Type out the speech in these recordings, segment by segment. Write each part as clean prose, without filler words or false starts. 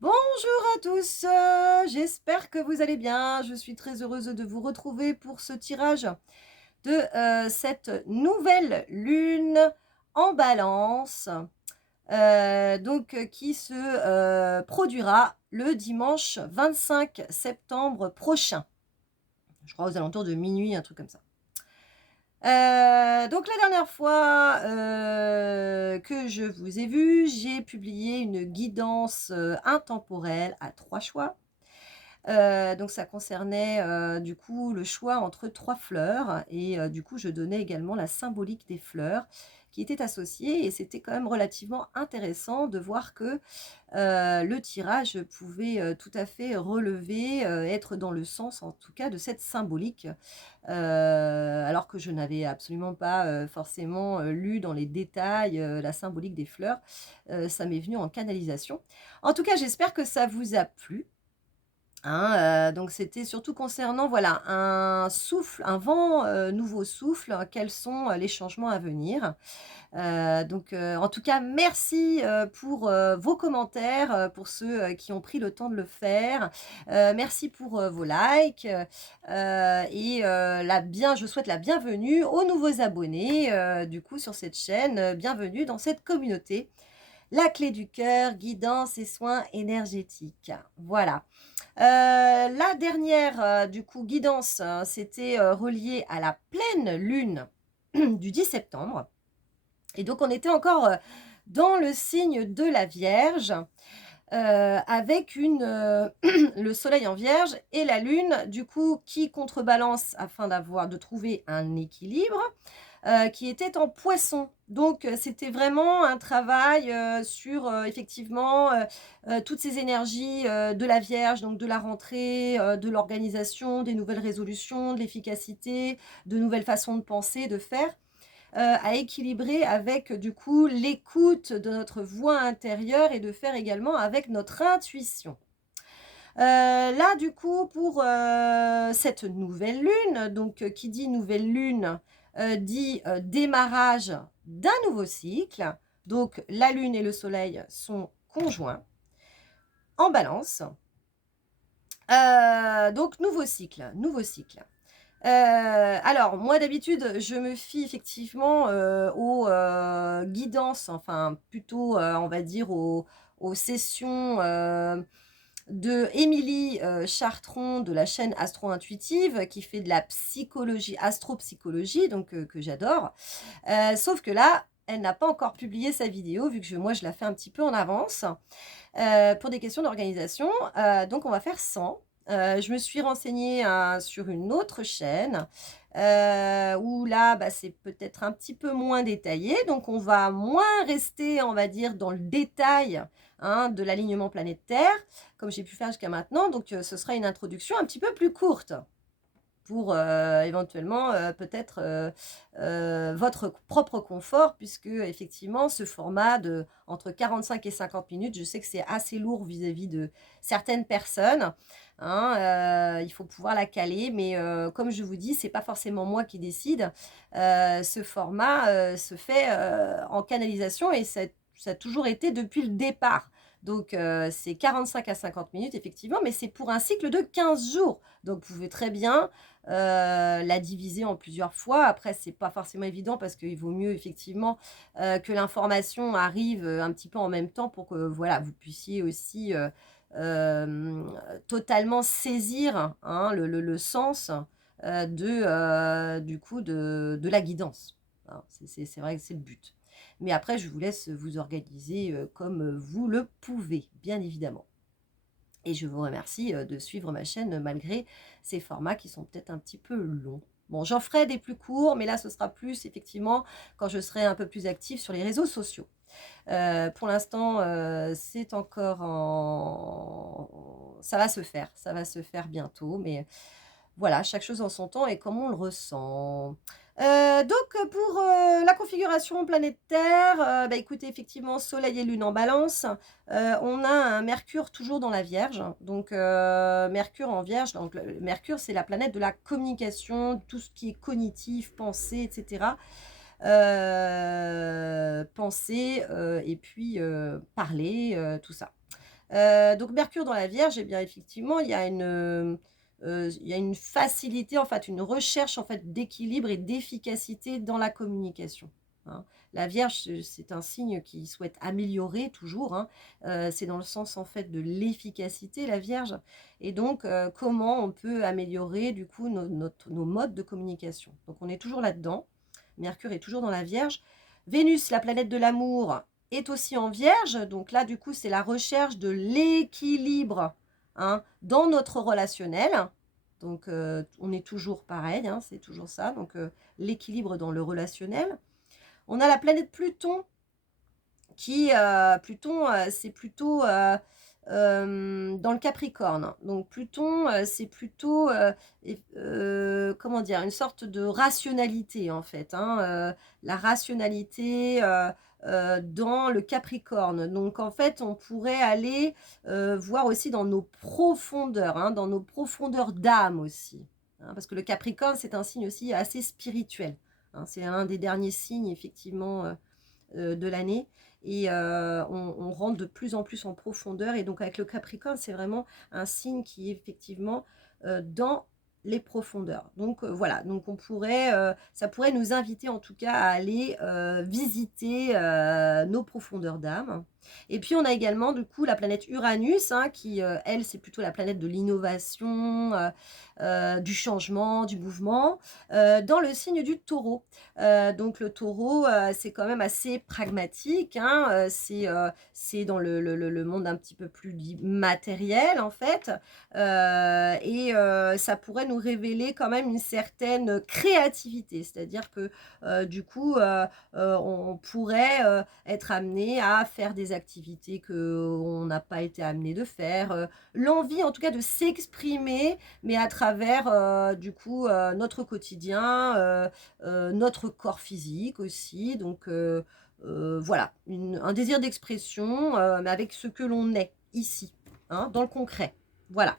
Bonjour à tous, j'espère que vous allez bien. Je suis très heureuse de vous retrouver pour ce tirage de, cette nouvelle lune en Balance, qui se, produira le dimanche 25 septembre prochain. Je crois aux alentours de minuit, un truc comme ça. Donc la dernière fois, que je vous ai vu, j'ai publié une guidance, intemporelle à 3 choix. Donc ça concernait, du coup, le choix entre 3 fleurs et du coup, je donnais également la symbolique des fleurs qui étaient associées et c'était quand même relativement intéressant de voir que, le tirage pouvait, tout à fait relever, être dans le sens, en tout cas, de cette symbolique, alors que je n'avais absolument pas, forcément, lu dans les détails, la symbolique des fleurs. Ça m'est venu en canalisation. En tout cas, j'espère que ça vous a plu. Hein, donc c'était surtout concernant, voilà, un souffle, un vent, nouveau souffle, quels sont, les changements à venir? En tout cas, merci, pour, vos commentaires, pour ceux, qui ont pris le temps de le faire. Merci pour, vos likes, je souhaite la bienvenue aux nouveaux abonnés, du coup sur cette chaîne, bienvenue dans cette communauté. La clé du cœur, guidance et soins énergétiques. Voilà. La dernière, du coup, guidance, c'était, relié à la pleine lune du 10 septembre et donc on était encore, dans le signe de la Vierge, avec le soleil en Vierge et la lune, du coup, qui contrebalance afin de trouver un équilibre, qui était en Poisson. Donc, c'était vraiment un travail, sur, effectivement, toutes ces énergies, de la Vierge, donc de la rentrée, de l'organisation, des nouvelles résolutions, de l'efficacité, de nouvelles façons de penser, de faire, à équilibrer avec, du coup, l'écoute de notre voix intérieure et de faire également avec notre intuition. Là, du coup, pour, cette nouvelle lune, donc qui dit nouvelle lune, dit, démarrage d'un nouveau cycle. Donc la lune et le soleil sont conjoints en Balance. Donc nouveau cycle, nouveau cycle. Alors moi d'habitude, je me fie effectivement, aux, guidances, enfin plutôt, on va dire aux sessions, de Émilie, Chartron de la chaîne Astro Intuitive qui fait de la psychologie, astropsychologie, donc que j'adore. Sauf que là, elle n'a pas encore publié sa vidéo vu que moi je la fais un petit peu en avance, pour des questions d'organisation, donc on va faire sans. Je me suis renseignée, sur une autre chaîne, où là, bah, c'est peut-être un petit peu moins détaillé, donc on va moins rester, on va dire, dans le détail, hein, de l'alignement planétaire, comme j'ai pu faire jusqu'à maintenant. Donc ce sera une introduction un petit peu plus courte pour, éventuellement, peut-être, votre propre confort puisque effectivement ce format de entre 45 et 50 minutes, je sais que c'est assez lourd vis-à-vis de certaines personnes, hein, il faut pouvoir la caler mais comme je vous dis, c'est pas forcément moi qui décide. Ce format, se fait, en canalisation et ça a toujours été depuis le départ. Donc c'est 45 à 50 minutes effectivement, mais c'est pour un cycle de 15 jours. Donc vous pouvez très bien, la diviser en plusieurs fois. Après, c'est pas forcément évident parce qu'il vaut mieux effectivement, que l'information arrive, un petit peu en même temps pour que, voilà, vous puissiez aussi, totalement saisir, hein, le sens, du coup de la guidance. Hein, c'est vrai que c'est le but. Mais après, je vous laisse vous organiser, comme vous le pouvez, bien évidemment. Et je vous remercie, de suivre ma chaîne malgré ces formats qui sont peut-être un petit peu longs. Bon, j'en ferai des plus courts, mais là, ce sera plus effectivement quand je serai un peu plus active sur les réseaux sociaux. Pour l'instant, c'est encore en ça va se faire bientôt, mais voilà, chaque chose en son temps et comme on le ressent. Pour, la configuration planétaire, bah, écoutez, effectivement, soleil et lune en Balance. On a un Mercure toujours dans la Vierge. Donc, Mercure en Vierge, donc le Mercure, c'est la planète de la communication, tout ce qui est cognitif, pensée et cetera. Penser, et puis, parler, tout ça. Donc Mercure dans la Vierge, eh bien effectivement, il y a une facilité, en fait, une recherche en fait d'équilibre et d'efficacité dans la communication, hein. La Vierge, c'est un signe qui souhaite améliorer toujours, hein. C'est dans le sens en fait de l'efficacité, la Vierge. Et donc, comment on peut améliorer du coup nos modes de communication. Donc on est toujours là-dedans. Mercure est toujours dans la Vierge. Vénus, la planète de l'amour, est aussi en Vierge. Donc là, du coup, c'est la recherche de l'équilibre, hein, dans notre relationnel. Donc, on est toujours pareil, hein, c'est toujours ça. Donc, l'équilibre dans le relationnel. On a la planète Pluton qui, Pluton, c'est plutôt dans le Capricorne. Donc Pluton, c'est plutôt, comment dire, une sorte de rationalité en fait, hein, la rationalité dans le Capricorne. Donc en fait, on pourrait aller voir aussi dans nos profondeurs, hein, dans nos profondeurs d'âme aussi, hein, parce que le Capricorne, c'est un signe aussi assez spirituel, hein, c'est un des derniers signes effectivement de l'année. Et on rentre de plus en plus en profondeur. Et donc avec le Capricorne, c'est vraiment un signe qui est effectivement dans les profondeurs. Donc voilà, donc ça pourrait nous inviter en tout cas à aller visiter nos profondeurs d'âme. Et puis on a également du coup la planète Uranus, hein, qui elle c'est plutôt la planète de l'innovation, du changement, du mouvement, dans le signe du Taureau. Donc le Taureau, c'est quand même assez pragmatique, hein, c'est dans le monde un petit peu plus matériel en fait, et ça pourrait nous révéler quand même une certaine créativité, c'est-à-dire que du coup, on pourrait être amené à faire des activités qu'on n'a pas été amené de faire, l'envie en tout cas de s'exprimer, mais à travers du coup notre quotidien, notre corps physique aussi. Donc voilà, un désir d'expression, mais avec ce que l'on est ici, hein, dans le concret. Voilà.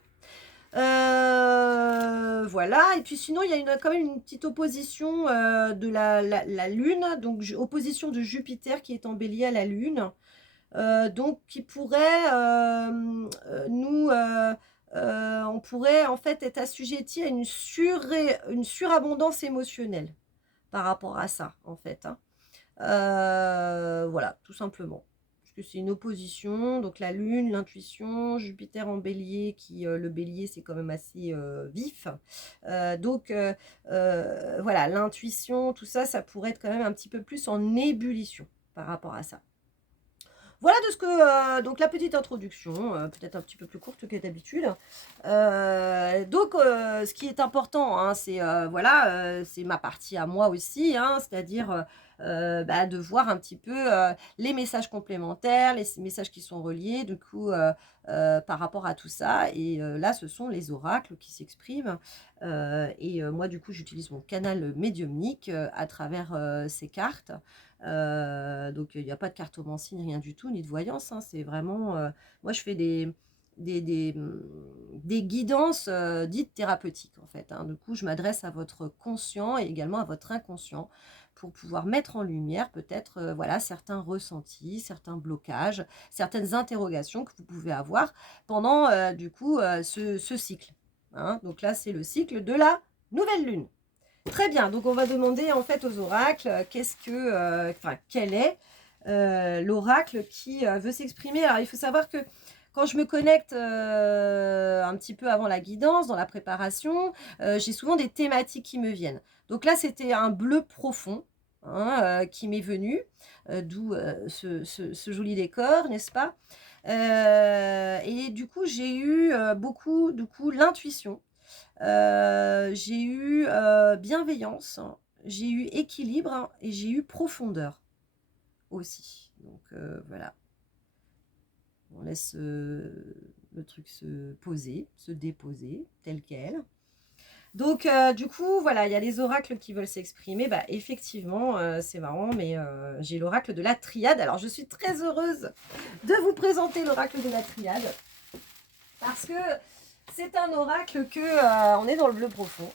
Voilà, et puis sinon il y a quand même une petite opposition de la Lune, donc opposition de Jupiter qui est en Bélier à la Lune, donc qui pourrait on pourrait en fait être assujetti à une surabondance émotionnelle par rapport à ça, en fait, hein. Voilà, tout simplement. Parce que c'est une opposition, donc la Lune, l'intuition, Jupiter en Bélier, le Bélier, c'est quand même assez vif. Donc, voilà, l'intuition, tout ça, ça pourrait être quand même un petit peu plus en ébullition par rapport à ça. Voilà de ce que donc la petite introduction, peut-être un petit peu plus courte que d'habitude. Donc ce qui est important, hein, c'est voilà, c'est ma partie à moi aussi, hein, c'est-à-dire bah, de voir un petit peu les messages complémentaires, les messages qui sont reliés, du coup, par rapport à tout ça. Et là, ce sont les oracles qui s'expriment. Et moi, du coup, j'utilise mon canal médiumnique à travers ces cartes. Donc il n'y a pas de cartomancie ni rien du tout, ni de voyance, hein, c'est vraiment moi je fais des guidances dites thérapeutiques en fait, hein. Du coup je m'adresse à votre conscient et également à votre inconscient pour pouvoir mettre en lumière peut-être voilà, certains ressentis, certains blocages, certaines interrogations que vous pouvez avoir pendant du coup ce cycle, hein. Donc là c'est le cycle de la nouvelle lune. Très bien, donc on va demander en fait aux oracles quel est l'oracle qui veut s'exprimer. Alors il faut savoir que quand je me connecte un petit peu avant la guidance, dans la préparation, j'ai souvent des thématiques qui me viennent. Donc là c'était un bleu profond, hein, qui m'est venu, d'où ce joli décor, n'est-ce pas? Et du coup j'ai eu beaucoup l'intuition. J'ai eu bienveillance, j'ai eu équilibre, hein, et j'ai eu profondeur aussi. Donc voilà, on laisse le truc se poser, se déposer tel quel. Donc du coup, voilà, il y a les oracles qui veulent s'exprimer. Bah, effectivement, c'est marrant, mais j'ai l'oracle de la triade. Alors je suis très heureuse de vous présenter l'oracle de la triade parce que c'est un oracle que on est dans le bleu profond.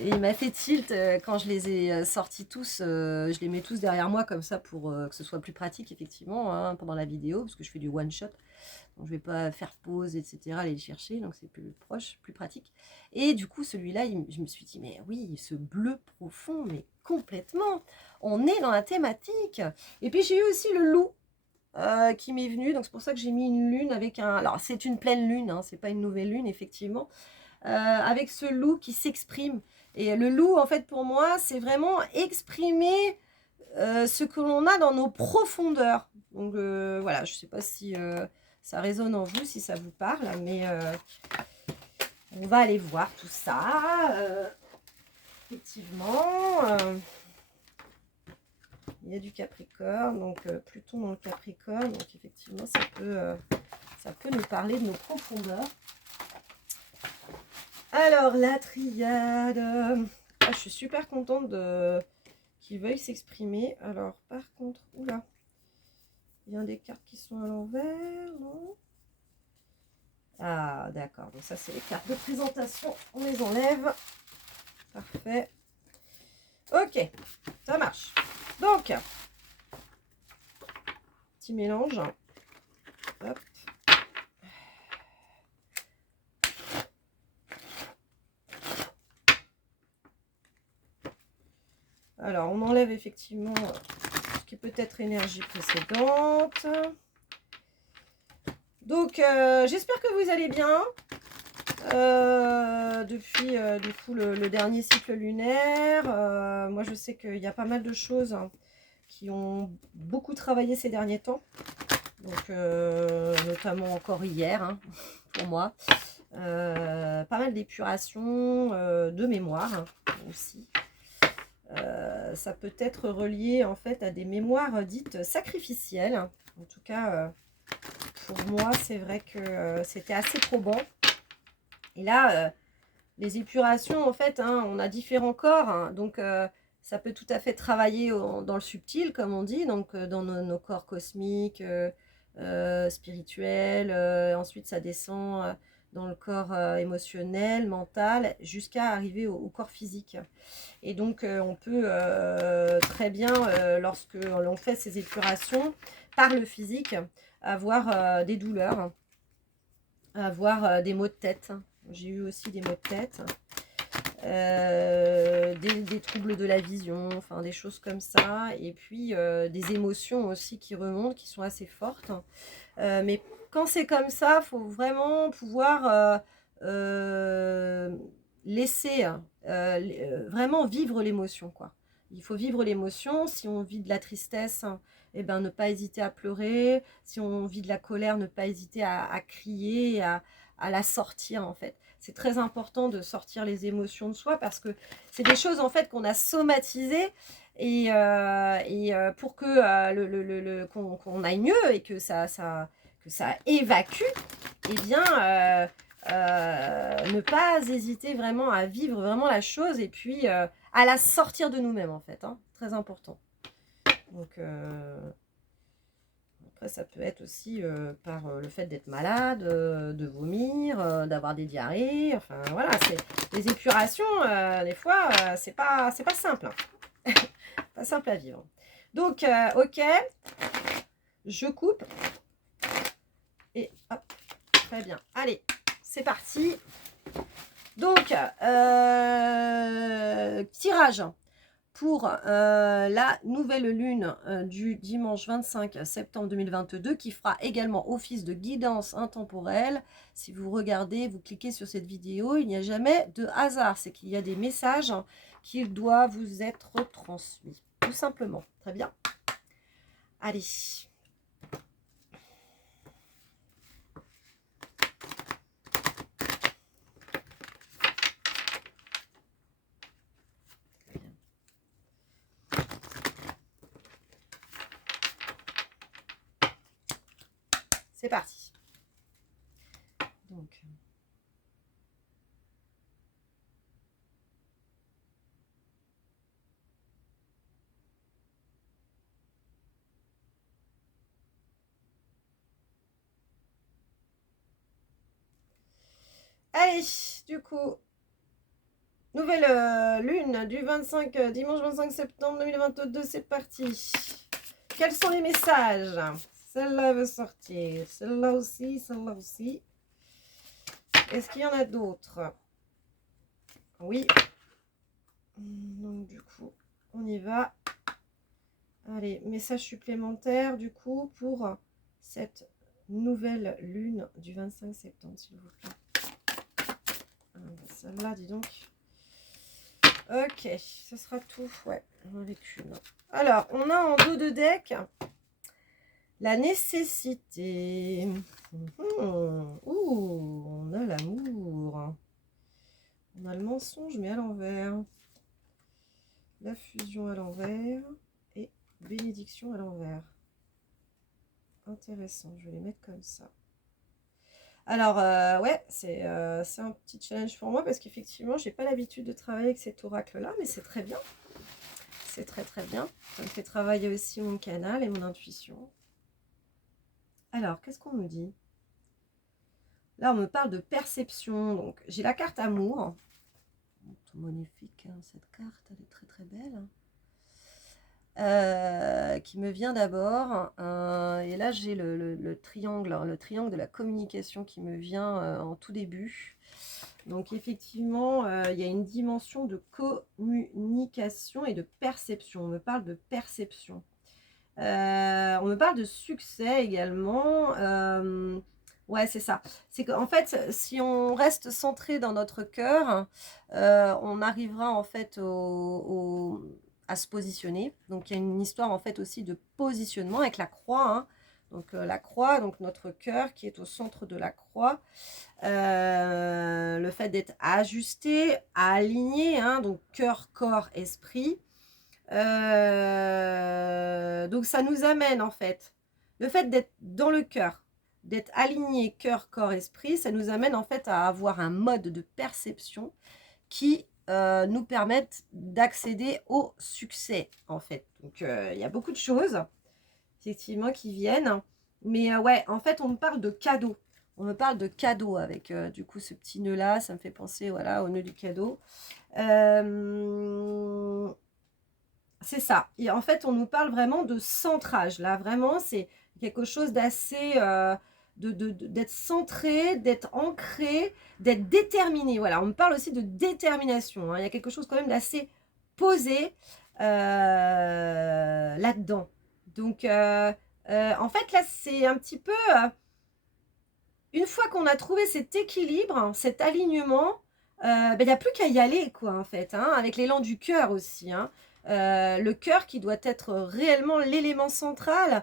Et il m'a fait tilt quand je les ai sortis tous. Je les mets tous derrière moi comme ça pour que ce soit plus pratique, effectivement, hein, pendant la vidéo, parce que je fais du one-shot. Donc, je ne vais pas faire pause, etc., aller les chercher. Donc, c'est plus proche, plus pratique. Et du coup, celui-là, je me suis dit, mais oui, ce bleu profond, mais complètement. On est dans la thématique. Et puis, j'ai eu aussi le loup. Qui m'est venu, donc c'est pour ça que j'ai mis une lune avec un... Alors c'est une pleine lune, hein, c'est pas une nouvelle lune effectivement, avec ce loup qui s'exprime. Et le loup, en fait, pour moi, c'est vraiment exprimer ce que l'on a dans nos profondeurs. Donc voilà, je sais pas si ça résonne en vous, si ça vous parle, mais on va aller voir tout ça. Effectivement, il y a du Capricorne, donc Pluton dans le Capricorne, donc effectivement, ça peut nous parler de nos profondeurs. Alors, la triade. Ah, je suis super contente qu'il veuille s'exprimer. Alors, par contre, oula, il y a des cartes qui sont à l'envers, non? Ah, d'accord. Donc ça, c'est les cartes de présentation. On les enlève. Parfait. Ok, ça marche. Donc, petit mélange. Hop. Alors, on enlève effectivement ce qui peut être énergie précédente. Donc, j'espère que vous allez bien. Depuis du coup le dernier cycle lunaire, moi je sais qu'il y a pas mal de choses qui ont beaucoup travaillé ces derniers temps. Donc, notamment encore hier, hein, pour moi. Pas mal d'épuration de mémoire hein, aussi. Ça peut être relié en fait à des mémoires dites sacrificielles. En tout cas, pour moi, c'est vrai que c'était assez probant. Et là, les épurations, en fait, hein, on a différents corps. Hein, donc, ça peut tout à fait travailler dans le subtil, comme on dit, donc dans nos corps cosmiques, spirituels. Ensuite, ça descend dans le corps émotionnel, mental, jusqu'à arriver au corps physique. Et donc, on peut très bien, lorsque l'on fait ces épurations, par le physique, avoir des douleurs, avoir des maux de tête. J'ai eu aussi des maux de tête. Des troubles de la vision, enfin des choses comme ça. Et puis, des émotions aussi qui remontent, qui sont assez fortes. Mais quand c'est comme ça, il faut vraiment pouvoir laisser vraiment vivre l'émotion, quoi. Il faut vivre l'émotion. Si on vit de la tristesse, eh ben, ne pas hésiter à pleurer. Si on vit de la colère, ne pas hésiter à crier, à la sortir, en fait. C'est très important de sortir les émotions de soi parce que c'est des choses, en fait, qu'on a somatisées et pour que qu'on aille mieux et que ça évacue, eh bien, ne pas hésiter vraiment à vivre vraiment la chose et puis à la sortir de nous-mêmes, en fait. Hein, très important. Donc, après, ça peut être aussi par le fait d'être malade, de vomir, d'avoir des diarrhées. Enfin, voilà, les épurations, des fois, c'est pas simple. Hein. Pas simple à vivre. Donc, ok, je coupe. Et hop, très bien. Allez, c'est parti. Donc, tirage pour la nouvelle lune du dimanche 25 septembre 2022 qui fera également office de guidance intemporelle. Si vous regardez, vous cliquez sur cette vidéo, il n'y a jamais de hasard. C'est qu'il y a des messages qui doivent vous être transmis. Tout simplement. Très bien. Allez. C'est parti. Donc, allez, du coup, Nouvelle lune du 25, dimanche 25 septembre 2022, c'est parti. Quels sont les messages? Celle-là veut sortir, celle-là aussi, celle-là aussi. Est-ce qu'il y en a d'autres? Oui. Donc du coup, on y va. Allez, message supplémentaire du coup pour cette nouvelle lune du 25 septembre, s'il vous plaît. Celle-là, dis donc. Ok, ce sera tout. Ouais, avec une. Alors, on a en dos de deck la nécessité. Ouh, on a l'amour. On a le mensonge, mais à l'envers. La fusion à l'envers. Et bénédiction à l'envers. Intéressant, je vais les mettre comme ça. Alors, ouais, c'est un petit challenge pour moi parce qu'effectivement, j'ai pas l'habitude de travailler avec cet oracle-là, mais c'est très bien. C'est très très bien. Ça me fait travailler aussi mon canal et mon intuition. Alors, qu'est-ce qu'on me dit? Là, on me parle de perception. Donc, j'ai la carte amour. Magnifique, hein, cette carte, elle est très très belle. Qui me vient d'abord. Et là, j'ai le triangle de la communication qui me vient en tout début. Donc, effectivement, il y a une dimension de communication et de perception. On me parle de perception. On me parle de succès également. Ouais, c'est ça. C'est qu'en fait, si on reste centré dans notre cœur, on arrivera en fait à se positionner. Donc, il y a une histoire en fait aussi de positionnement avec la croix. Hein. Donc, la croix, donc notre cœur qui est au centre de la croix. Le fait d'être ajusté, aligné, hein, donc cœur, corps, esprit. Donc ça nous amène en fait, le fait d'être dans le cœur, d'être aligné cœur, corps, esprit, ça nous amène en fait à avoir un mode de perception qui nous permettent d'accéder au succès en fait. Donc il y a beaucoup de choses effectivement qui viennent, mais ouais, en fait on me parle de cadeaux. On me parle de cadeaux avec du coup ce petit nœud là, ça me fait penser voilà au nœud du cadeau. C'est ça. Et en fait, on nous parle vraiment de centrage. Là, vraiment, c'est quelque chose d'assez... d'être centré, d'être ancré, d'être déterminé. Voilà, on me parle aussi de détermination. Hein. Il y a quelque chose quand même d'assez posé là-dedans. Donc, en fait, là, c'est un petit peu... une fois qu'on a trouvé cet équilibre, cet alignement, ben, il n'y a plus qu'à y aller, quoi, en fait, hein, avec l'élan du cœur aussi. Hein. Le cœur qui doit être réellement l'élément central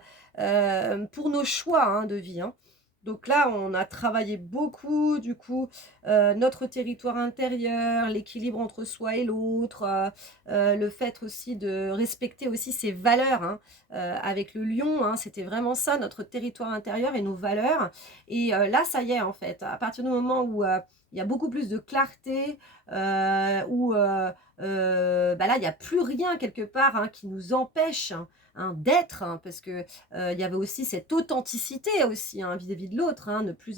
pour nos choix hein, de vie. Hein. Donc là, on a travaillé beaucoup, du coup, notre territoire intérieur, l'équilibre entre soi et l'autre, le fait aussi de respecter aussi ses valeurs. Hein, avec le lion, hein, c'était vraiment ça, notre territoire intérieur et nos valeurs. Et là, ça y est, en fait, à partir du moment où il y a beaucoup plus de clarté, où bah là, il n'y a plus rien quelque part hein, qui nous empêche hein, d'être, hein, parce que il y avait aussi cette authenticité aussi hein, vis-à-vis de l'autre, hein, ne plus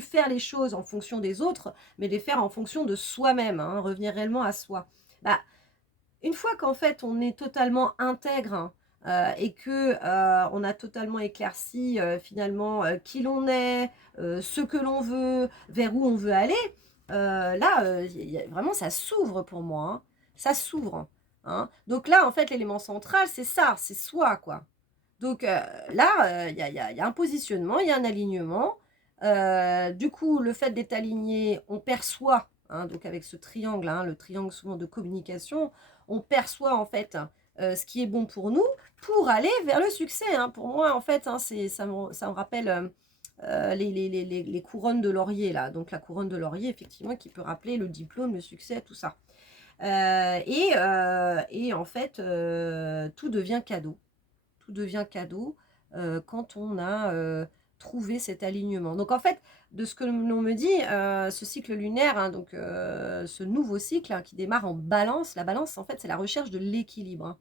faire les choses en fonction des autres, mais les faire en fonction de soi-même, hein, revenir réellement à soi. Bah, une fois qu'en fait on est totalement intègre hein, et que on a totalement éclairci finalement qui l'on est, ce que l'on veut, vers où on veut aller, là vraiment ça s'ouvre pour moi. Hein. Ça s'ouvre. Hein. Donc là en fait l'élément central c'est ça, c'est soi quoi. Donc là il y a un positionnement, il y a un alignement. Du coup le fait d'être aligné, on perçoit, hein, donc avec ce triangle, hein, le triangle souvent de communication, on perçoit en fait ce qui est bon pour nous pour aller vers le succès. Hein. Pour moi, en fait, hein, ça me rappelle les couronnes de laurier, là. Donc, la couronne de laurier, effectivement, qui peut rappeler le diplôme, le succès, tout ça. Et en fait, tout devient cadeau. Tout devient cadeau quand on a trouvé cet alignement. Donc, en fait, de ce que l'on me dit, ce cycle lunaire, hein, donc ce nouveau cycle hein, qui démarre en balance, la balance, en fait, c'est la recherche de l'équilibre. Hein.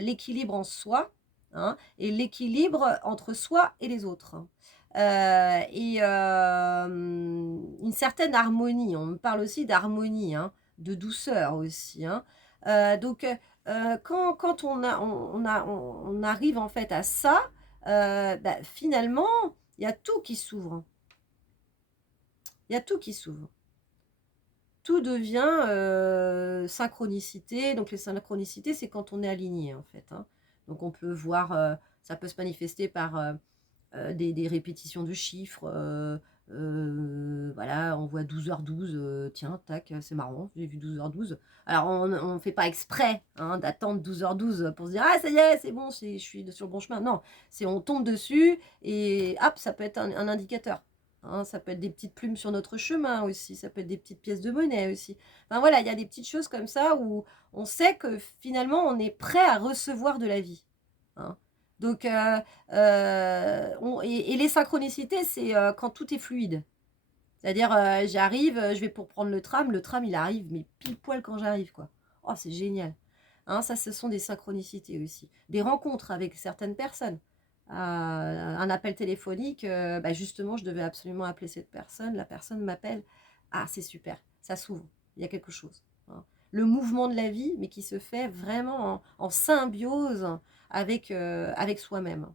L'équilibre en soi, hein, et l'équilibre entre soi et les autres. Une certaine harmonie. On me parle aussi d'harmonie, hein, de douceur aussi, hein. Quand on arrive en fait à ça, bah, finalement, il y a tout qui s'ouvre. Il y a tout qui s'ouvre. Tout devient synchronicité. Donc les synchronicités, c'est quand on est aligné en fait, hein. Donc on peut voir, ça peut se manifester par des répétitions de chiffres. Voilà, on voit 12h12, tiens, tac, c'est marrant, j'ai vu 12h12. Alors on ne fait pas exprès, hein, d'attendre 12h12 pour se dire ah ça y est, c'est bon, je suis sur le bon chemin. Non, c'est on tombe dessus et hop, ça peut être un indicateur. Hein, ça peut être des petites plumes sur notre chemin aussi, ça peut être des petites pièces de monnaie aussi. Enfin voilà, il y a des petites choses comme ça où on sait que finalement on est prêt à recevoir de la vie, hein. Donc, et les synchronicités, c'est quand tout est fluide. C'est-à-dire, j'arrive, je vais pour prendre le tram il arrive, mais pile poil quand j'arrive, quoi. Oh, c'est génial. Hein, ça, ce sont des synchronicités aussi. Des rencontres avec certaines personnes. Un appel téléphonique, bah, justement, je devais absolument appeler cette personne. La personne m'appelle. Ah, c'est super, ça s'ouvre. Il y a quelque chose, hein. Le mouvement de la vie, mais qui se fait vraiment en symbiose avec soi-même.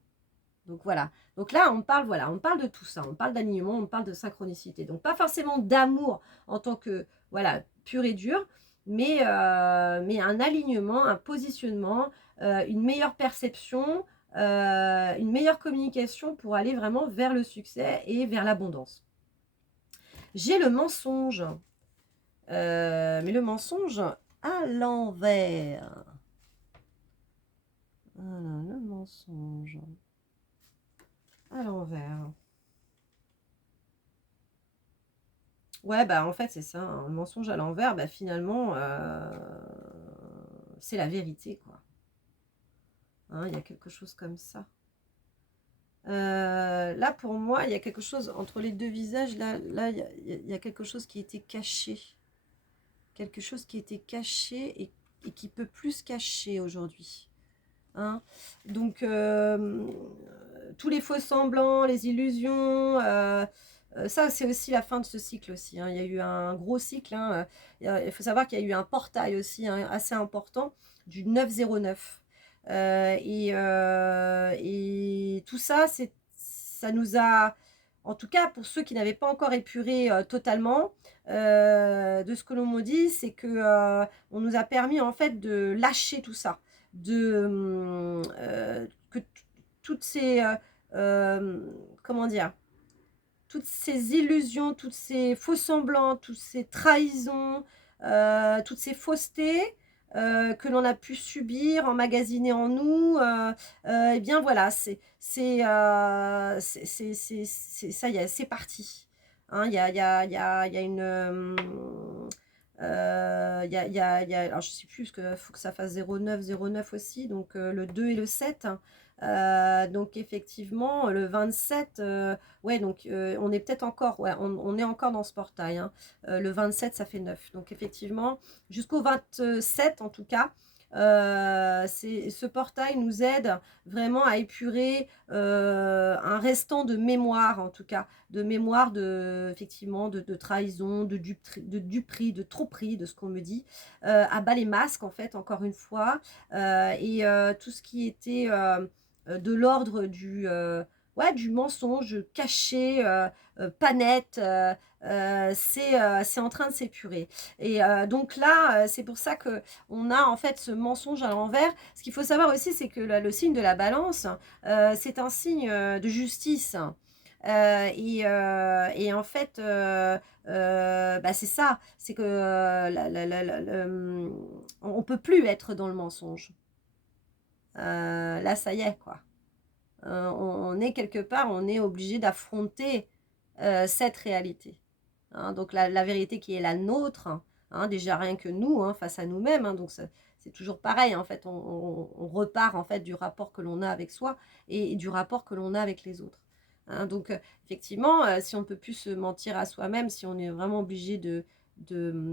Donc voilà. Donc là, voilà, on parle de tout ça. On parle d'alignement, on parle de synchronicité. Donc pas forcément d'amour en tant que, voilà, pur et dur, mais un alignement, un positionnement, une meilleure perception, une meilleure communication pour aller vraiment vers le succès et vers l'abondance. J'ai le mensonge, mais le mensonge à l'envers. Voilà, le mensonge à l'envers. Ouais, bah, en fait, c'est ça, hein, le mensonge à l'envers, bah, finalement, c'est la vérité, quoi. Hein, il y a quelque chose comme ça. Là, pour moi, il y a quelque chose entre les deux visages, là, il y a quelque chose qui était caché. Quelque chose qui était caché et qui peut plus se cacher aujourd'hui. Hein. Donc, tous les faux semblants, les illusions, ça, c'est aussi la fin de ce cycle aussi, hein. Il y a eu un gros cycle, hein. Il faut savoir qu'il y a eu un portail aussi, hein, assez important du 909. Et tout ça, ça nous a, en tout cas pour ceux qui n'avaient pas encore épuré totalement, de ce que l'on me dit, c'est que on nous a permis en fait de lâcher tout ça, que toutes ces comment dire, toutes ces illusions, toutes ces faux semblants, toutes ces trahisons, toutes ces faussetés que l'on a pu subir, emmagasiner en nous, eh bien voilà, ça y est, c'est parti. Hein, il y a une... alors je sais plus, parce qu'il faut que ça fasse 09 aussi, donc le 2 et le 7, hein. Donc effectivement, le 27, ouais, donc on est peut-être encore, ouais, on est encore dans ce portail, hein. Le 27, ça fait 9. Donc effectivement, jusqu'au 27 en tout cas, ce portail nous aide vraiment à épurer un restant de mémoire, en tout cas, de mémoire effectivement, de trahison, de duperie, de tromperie, de ce qu'on me dit, à bas les masques, en fait, encore une fois, tout ce qui était de l'ordre ouais, du mensonge caché, pas net, c'est en train de s'épurer. Et donc là, c'est pour ça que on a en fait ce mensonge à l'envers. Ce qu'il faut savoir aussi, c'est que le signe de la balance, c'est un signe de justice. Et en fait, bah, c'est ça, c'est que on peut plus être dans le mensonge. Là, ça y est, quoi. On est quelque part, on est obligé d'affronter cette réalité. Hein. Donc la vérité qui est la nôtre, hein, déjà rien que nous, hein, face à nous-mêmes. Hein, donc c'est toujours pareil, en fait, on repart en fait du rapport que l'on a avec soi et du rapport que l'on a avec les autres. Hein, donc effectivement, si on ne peut plus se mentir à soi-même, si on est vraiment obligé de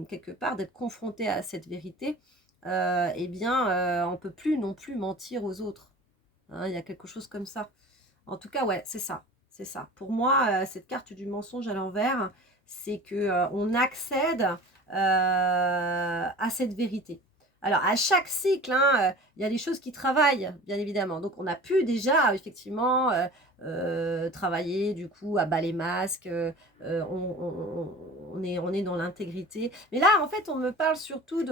quelque part d'être confronté à cette vérité, eh bien, on ne peut plus non plus mentir aux autres. hein, il y a quelque chose comme ça. En tout cas, ouais, c'est ça. C'est ça. Pour moi, cette carte du mensonge à l'envers, c'est que on accède à cette vérité. Alors, à chaque cycle, hein, il y a des choses qui travaillent, bien évidemment. Donc, on a pu déjà, effectivement, travailler, du coup, à bas les masques. On est dans l'intégrité. Mais là, en fait, on me parle surtout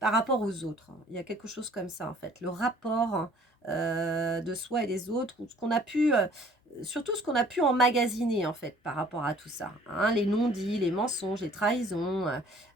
par rapport aux autres. Il y a quelque chose comme ça, en fait. Le rapport de soi et des autres, ou ce qu'on a pu, surtout ce qu'on a pu emmagasiner en fait par rapport à tout ça, hein, les non-dits, les mensonges, les trahisons,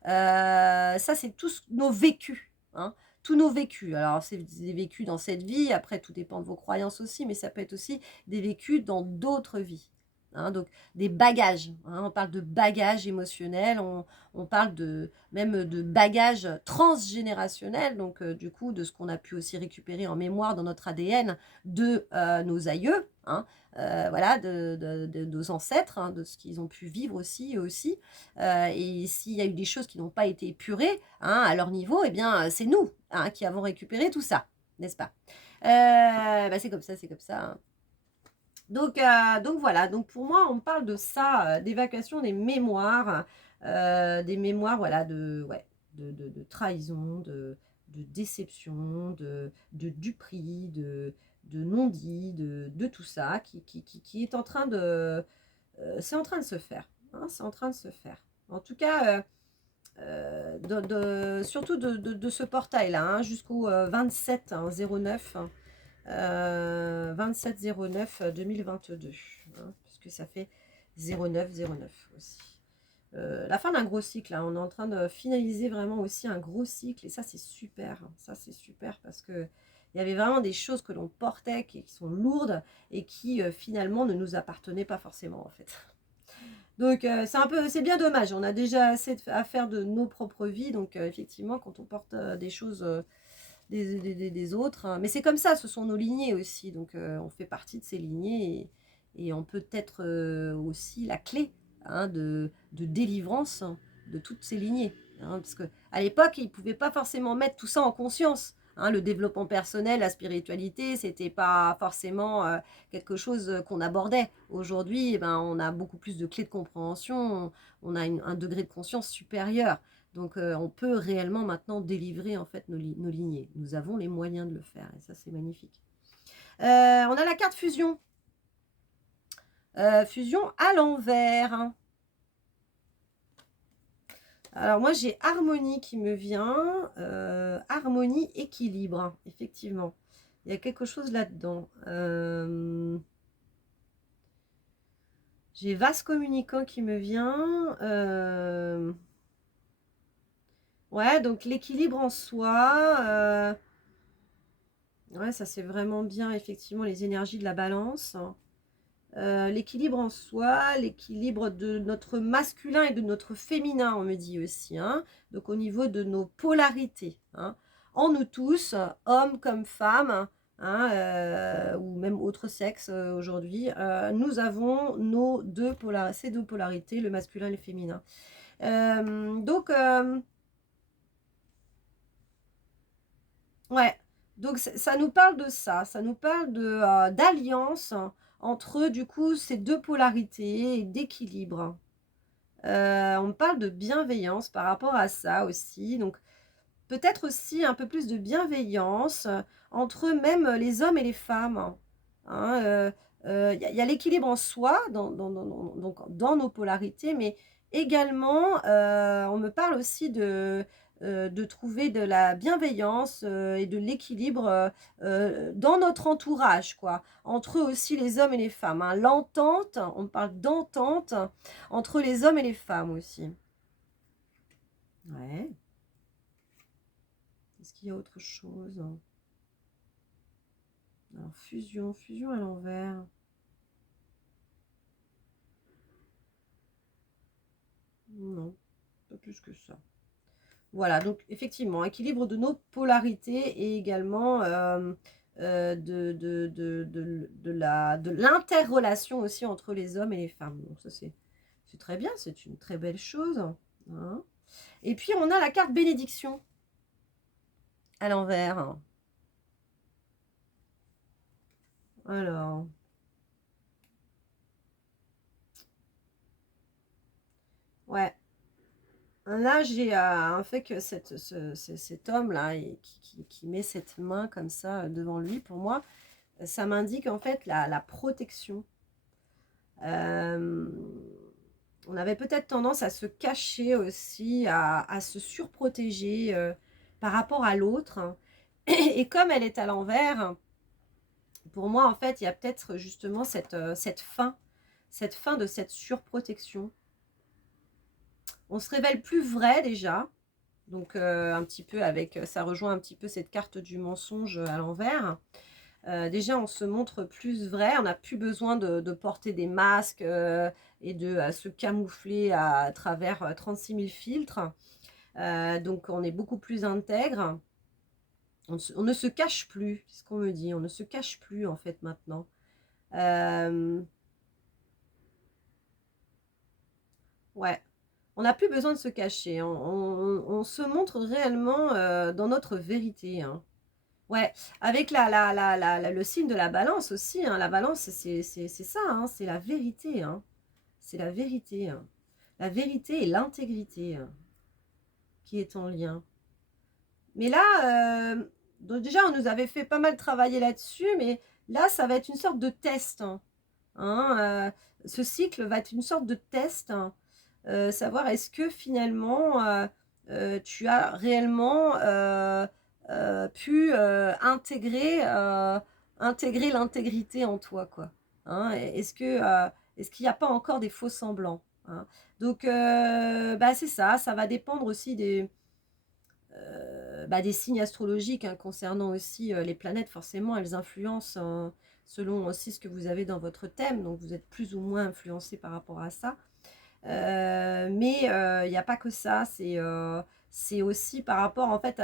ça c'est tous nos vécus, hein, tous nos vécus. Alors c'est des vécus dans cette vie, après tout dépend de vos croyances aussi, mais ça peut être aussi des vécus dans d'autres vies. Hein, donc des bagages, hein, on parle de bagages émotionnels, on parle même de bagages transgénérationnels, donc du coup de ce qu'on a pu aussi récupérer en mémoire dans notre ADN de nos aïeux, hein, voilà, de nos ancêtres, hein, de ce qu'ils ont pu vivre aussi, eux aussi. Et s'il y a eu des choses qui n'ont pas été épurées, hein, à leur niveau, eh bien c'est nous, hein, qui avons récupéré tout ça, n'est-ce pas? Bah, c'est comme ça, c'est comme ça, hein. Donc voilà, donc pour moi, on parle de ça, d'évacuation des mémoires, voilà, ouais, de trahison, de déception, de duperie, de non-dit, de tout ça, qui est en train c'est en train de se faire, hein, c'est en train de se faire. En tout cas, surtout de ce portail-là, hein, jusqu'au 27 hein, 09. 27/09/2022, hein, puisque ça fait 09/09 aussi. La fin d'un gros cycle, hein, on est en train de finaliser vraiment aussi un gros cycle, et ça c'est super, hein, ça c'est super parce que il y avait vraiment des choses que l'on portait qui sont lourdes et qui finalement ne nous appartenaient pas forcément en fait. Donc c'est bien dommage, on a déjà assez à faire de nos propres vies, donc effectivement quand on porte des choses des autres, hein. Mais c'est comme ça, ce sont nos lignées aussi. Donc on fait partie de ces lignées et on peut être aussi la clé, hein, de délivrance de toutes ces lignées, hein, parce qu'à l'époque, ils ne pouvaient pas forcément mettre tout ça en conscience. Hein, le développement personnel, la spiritualité, c'était pas forcément quelque chose qu'on abordait. Aujourd'hui, eh ben, on a beaucoup plus de clés de compréhension, on a un degré de conscience supérieur. Donc, on peut réellement maintenant délivrer en fait nos lignées. Nous avons les moyens de le faire et ça, c'est magnifique. On a la carte fusion. Fusion à l'envers, hein. Alors, moi, j'ai harmonie qui me vient. Harmonie, équilibre, hein, effectivement. Il y a quelque chose là-dedans. J'ai vase communicant qui me vient. Ouais, donc l'équilibre en soi. Ouais, ça c'est vraiment bien, effectivement, les énergies de la balance. L'équilibre en soi, l'équilibre de notre masculin et de notre féminin, on me dit aussi, hein. Donc au niveau de nos polarités, hein. En nous tous, hommes comme femmes, hein, ou même autre sexe aujourd'hui, nous avons ces deux polarités, le masculin et le féminin. Donc, ouais, donc ça nous parle de ça nous parle d'alliance entre du coup ces deux polarités et d'équilibre. On parle de bienveillance par rapport à ça aussi, donc peut-être aussi un peu plus de bienveillance entre même les hommes et les femmes. Hein, y a l'équilibre en soi, donc dans nos polarités, mais également, on me parle aussi de trouver de la bienveillance et de l'équilibre dans notre entourage, quoi, entre aussi les hommes et les femmes. Hein. L'entente, on parle d'entente entre les hommes et les femmes aussi. Ouais. Est-ce qu'il y a autre chose? Alors, fusion à l'envers. Non, pas plus que ça. Voilà, donc effectivement, équilibre de nos polarités et également de l'interrelation aussi entre les hommes et les femmes. Donc ça, c'est très bien, c'est une très belle chose. Hein. Et puis, on a la carte bénédiction à l'envers. Alors, ouais. Là, j'ai un fait que cet homme-là, qui met cette main comme ça devant lui, pour moi, ça m'indique en fait la protection. Euh, on avait peut-être tendance à se cacher aussi, à se surprotéger par rapport à l'autre, hein. Et comme elle est à l'envers, pour moi, en fait, il y a peut-être justement cette fin de cette surprotection. On se révèle plus vrai déjà. Donc un petit peu avec, ça rejoint un petit peu cette carte du mensonge à l'envers. Déjà, on se montre plus vrai, on n'a plus besoin de porter des masques et de se camoufler à travers 36 000 filtres. Donc on est beaucoup plus intègre. On ne se cache plus, c'est ce qu'on me dit, on ne se cache plus en fait maintenant. Euh, ouais, on n'a plus besoin de se cacher, on se montre réellement dans notre vérité, hein. Ouais, avec le signe de la balance aussi, hein. La balance, c'est ça, hein, c'est la vérité, hein. C'est la vérité, hein. La vérité et l'intégrité qui est en lien. Mais là, donc déjà, on nous avait fait pas mal travailler là-dessus, mais là, ça va être une sorte de test, hein. Ce cycle va être une sorte de test, hein. Savoir est-ce que finalement, tu as réellement pu intégrer l'intégrité en toi, quoi. Hein, est-ce qu'il n'y a pas encore des faux semblants, hein? Donc, bah, c'est ça, ça va dépendre aussi des signes astrologiques, hein, concernant aussi les planètes. Forcément, elles influencent selon aussi ce que vous avez dans votre thème, donc vous êtes plus ou moins influencé par rapport à ça. Mais il n'y a pas que ça, c'est aussi par rapport en fait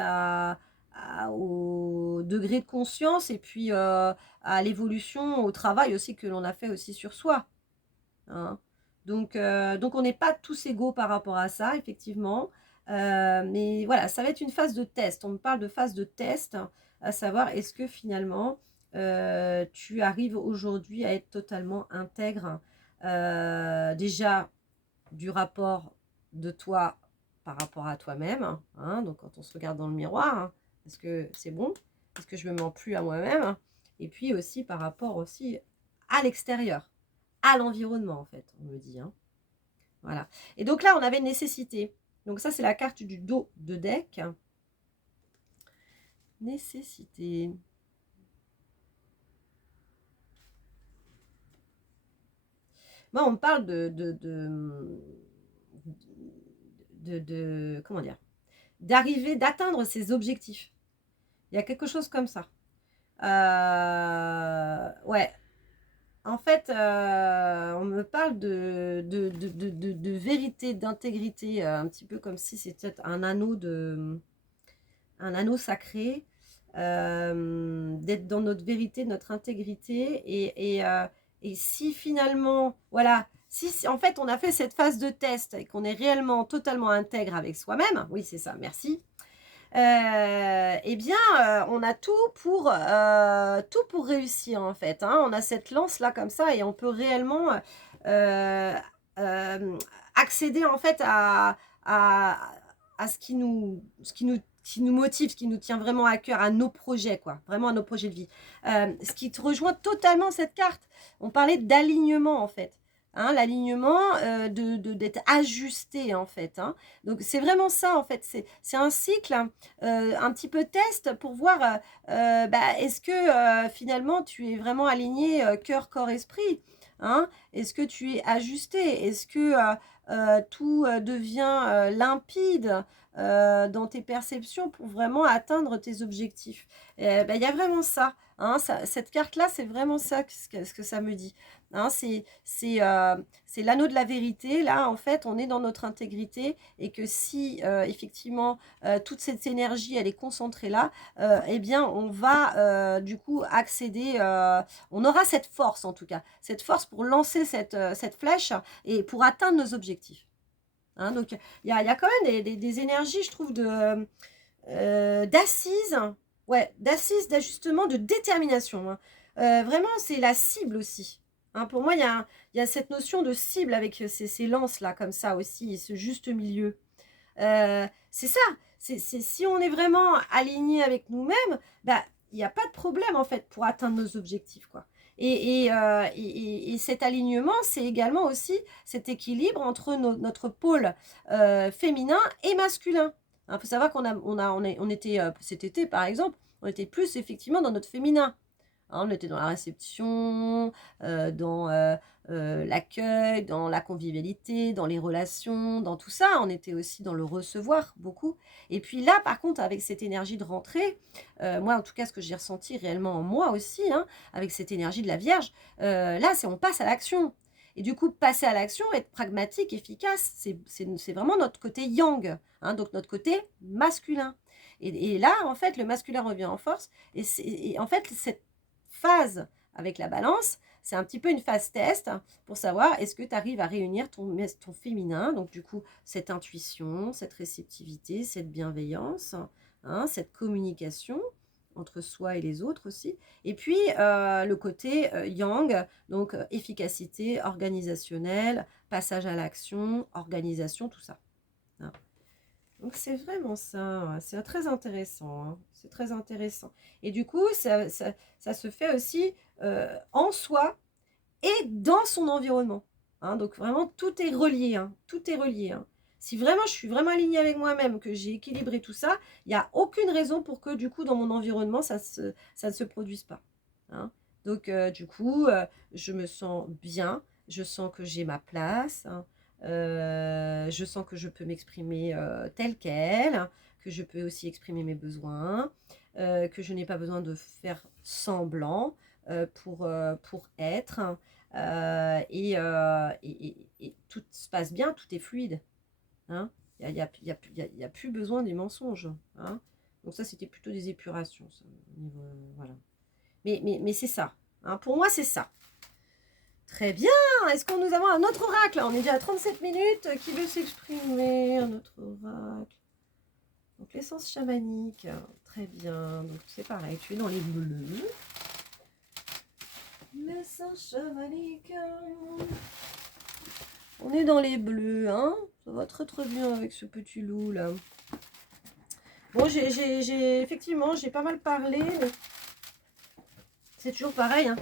au degré de conscience et puis à l'évolution, au travail aussi que l'on a fait aussi sur soi, hein. Donc on n'est pas tous égaux par rapport à ça, effectivement. Mais voilà, ça va être une phase de test. On me parle de phase de test, à savoir est-ce que finalement tu arrives aujourd'hui à être totalement intègre, déjà du rapport de toi par rapport à toi-même, hein, donc quand on se regarde dans le miroir, hein, est-ce que c'est bon? Est-ce que je me mens plus à moi-même? Et puis aussi par rapport aussi à l'extérieur, à l'environnement en fait, on me dit, hein. Voilà. Et donc là, on avait une nécessité. Donc ça, c'est la carte du dos de deck. Nécessité. Moi, on me parle comment dire, d'arriver, d'atteindre ses objectifs. Il y a quelque chose comme ça. Ouais. En fait, on me parle de vérité, d'intégrité, un petit peu comme si c'était un anneau sacré, d'être dans notre vérité, notre intégrité. Et si finalement, voilà, si en fait on a fait cette phase de test et qu'on est réellement totalement intègre avec soi-même, oui c'est ça, merci, eh bien, on a tout pour réussir en fait, hein. On a cette lance là comme ça et on peut réellement euh, euh, accéder en fait à, à ce qui nous motive, ce qui nous tient vraiment à cœur, à nos projets, quoi, vraiment à nos projets de vie. Ce qui te rejoint totalement cette carte. On parlait d'alignement en fait. Hein, l'alignement, d'être ajusté en fait, hein. Donc c'est vraiment ça en fait, c'est un cycle, un petit peu test pour voir est-ce que finalement tu es vraiment aligné cœur, corps, esprit, hein? Est-ce que tu es ajusté? Est-ce que tout devient limpide dans tes perceptions pour vraiment atteindre tes objectifs? Il y a vraiment ça, hein, cette carte-là, c'est vraiment ça ce que ça me dit, hein. C'est l'anneau de la vérité. Là, en fait, on est dans notre intégrité et que si effectivement toute cette énergie elle est concentrée là, eh bien on va du coup accéder, on aura cette force en tout cas, cette force pour lancer cette flèche et pour atteindre nos objectifs, hein. Donc il y a quand même des énergies, je trouve, d'assises, ouais, d'assises, d'ajustement, de détermination, hein. vraiment, c'est la cible aussi. Hein, pour moi, il y a cette notion de cible avec ces lances-là, comme ça aussi, et ce juste milieu. C'est ça. Si on est vraiment aligné avec nous-mêmes, bah, il n'y a pas de problème, en fait, pour atteindre nos objectifs, quoi. Et cet alignement, c'est également aussi cet équilibre entre notre pôle féminin et masculin. Il faut savoir on était, cet été, par exemple, on était plus effectivement dans notre féminin. Hein, on était dans la réception, dans l'accueil, dans la convivialité, dans les relations, dans tout ça. On était aussi dans le recevoir beaucoup. Et puis là, par contre, avec cette énergie de rentrée, moi, en tout cas, ce que j'ai ressenti réellement en moi aussi, hein, avec cette énergie de la Vierge, là, on passe à l'action. Et du coup, passer à l'action, être pragmatique, efficace, c'est vraiment notre côté yang, hein, donc notre côté masculin. Et là, en fait, le masculin revient en force. Et en fait, cette phase avec la balance, c'est un petit peu une phase test pour savoir est-ce que tu arrives à réunir ton féminin, donc du coup cette intuition, cette réceptivité, cette bienveillance, hein, cette communication entre soi et les autres aussi, et puis le côté yang, donc efficacité organisationnelle, passage à l'action, organisation, tout ça. Hein. Donc c'est vraiment ça, c'est très intéressant, hein. C'est très intéressant. Et du coup, ça se fait aussi en soi et dans son environnement. Hein. Donc vraiment, tout est relié, hein. Tout est relié. Hein. Si vraiment je suis vraiment alignée avec moi-même, que j'ai équilibré tout ça, il n'y a aucune raison pour que du coup, dans mon environnement, ça ne se produise pas. Hein. Donc du coup, je me sens bien, je sens que j'ai ma place, hein. Je sens que je peux m'exprimer tel quel, que je peux aussi exprimer mes besoins, que je n'ai pas besoin de faire semblant pour être. Et tout se passe bien, tout est fluide. Hein. Il n'y a plus besoin des mensonges. Hein. Donc ça, c'était plutôt des épurations. Ça, voilà. Mais c'est ça. Hein. Pour moi, c'est ça. Très bien. Est-ce qu'on nous avons un autre oracle? On est déjà à 37 minutes. Qui veut s'exprimer? Un autre oracle. Donc l'essence chamanique. Très bien. Donc c'est pareil. Tu es dans les bleus. L'essence chamanique. On est dans les bleus. Hein, ça va très très bien avec ce petit loup là. Bon, effectivement, j'ai pas mal parlé. C'est toujours pareil. Hein.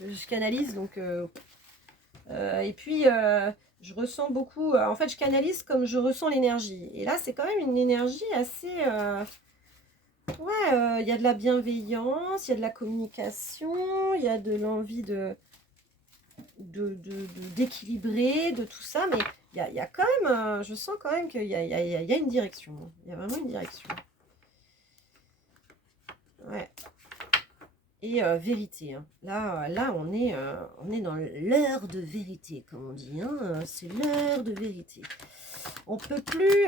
Je canalise donc et puis je ressens beaucoup en fait je canalise comme je ressens l'énergie et là c'est quand même une énergie assez ouais, il y a de la bienveillance, il y a de la communication, il y a de l'envie d'équilibrer, de tout ça, mais il y a quand même je sens quand même qu'il y a une direction, il y a vraiment une direction. Ouais. Et vérité. Hein. Là on est dans l'heure de vérité, comme on dit. Hein. C'est l'heure de vérité. On peut plus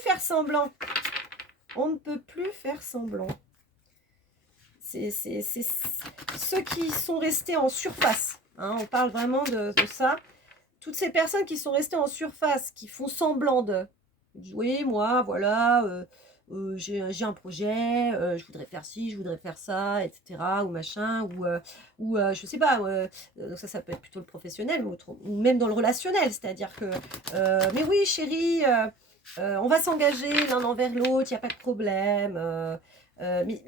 faire semblant. On ne peut plus faire semblant. C'est ceux qui sont restés en surface. Hein. On parle vraiment de ça. Toutes ces personnes qui sont restées en surface, qui font semblant de... Oui, moi, voilà... j'ai un projet, je voudrais faire ci, je voudrais faire ça, etc. Ou machin, ou je sais pas, donc ça peut être plutôt le professionnel, ou même dans le relationnel, c'est-à-dire que, mais oui chérie, on va s'engager l'un envers l'autre, il n'y a pas de problème, mais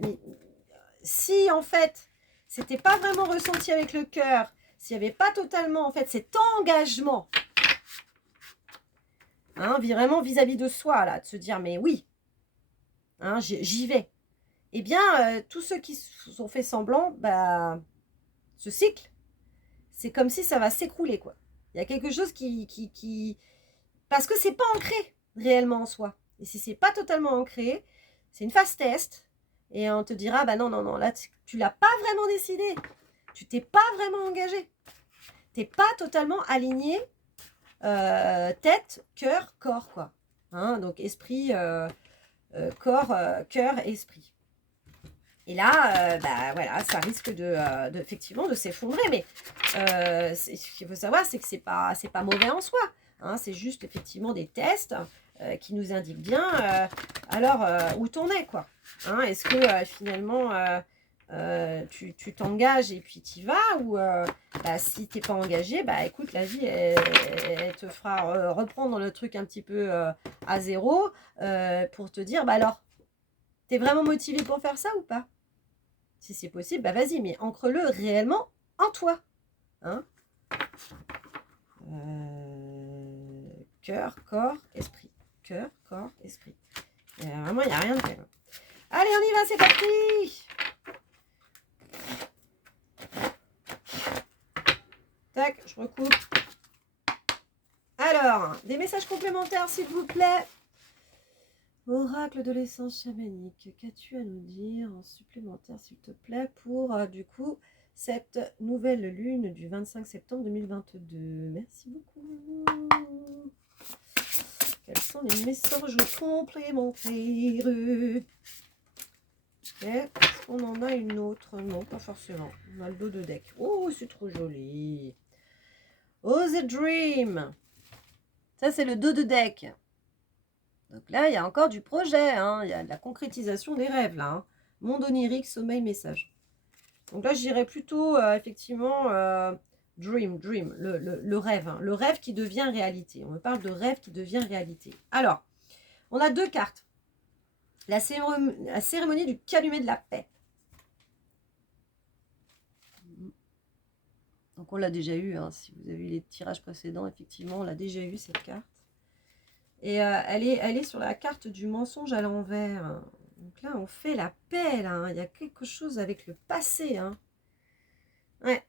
si en fait, c'était pas vraiment ressenti avec le cœur, s'il n'y avait pas totalement en fait cet engagement, hein, vraiment vis-à-vis de soi, là, de se dire mais oui, hein, j'y vais. Eh bien, tous ceux qui se sont fait semblant, bah, ce cycle, c'est comme si ça va s'écrouler, quoi. Il y a quelque chose qui... Parce que c'est pas ancré réellement en soi. Et si c'est pas totalement ancré, c'est une phase test. Et on te dira, bah non, non, non, là, tu l'as pas vraiment décidé. Tu t'es pas vraiment engagé. T'es pas totalement aligné tête, cœur, corps, quoi. Hein, donc, esprit... corps, cœur, esprit. Et là, bah voilà, ça risque effectivement de s'effondrer. Mais ce qu'il faut savoir, c'est que c'est pas mauvais en soi. Hein, c'est juste effectivement des tests qui nous indique bien, alors, où t'en es, quoi. Hein, est-ce que finalement, tu t'engages et puis t'y vas, ou bah, si t'es pas engagé, bah écoute, la vie, elle te fera reprendre le truc un petit peu à zéro pour te dire, bah alors, t'es vraiment motivé pour faire ça ou pas? Si c'est possible, bah vas-y, mais ancre-le réellement en toi. Hein, cœur, corps, esprit. Cœur, corps, esprit. Vraiment, il n'y a rien de tel. Allez, on y va, c'est parti. Tac, je recoupe. Alors, des messages complémentaires, s'il vous plaît. Oracle de l'essence chamanique, qu'as-tu à nous dire en supplémentaire, s'il te plaît, pour, du coup, cette nouvelle lune du 25 septembre 2022. Merci beaucoup. Quels sont les messages complémentaires? Ok, est-ce qu'on en a une autre? Non, pas forcément. On a le dos de deck. Oh, c'est trop joli. Oh, the dream. Ça, c'est le dos de deck. Donc là, il y a encore du projet. Hein. Il y a de la concrétisation des rêves, là. Hein. Monde onirique, sommeil, message. Donc là, je dirais plutôt, effectivement, dream, le rêve. Hein. Le rêve qui devient réalité. On me parle de rêve qui devient réalité. Alors, on a deux cartes. La cérémonie du calumet de la paix. Donc on l'a déjà eu, hein. Si vous avez eu les tirages précédents, effectivement, on l'a déjà eu cette carte. Et elle est sur la carte du mensonge à l'envers. Donc là, on fait la paix, là. Hein. Il y a quelque chose avec le passé. Hein. Ouais,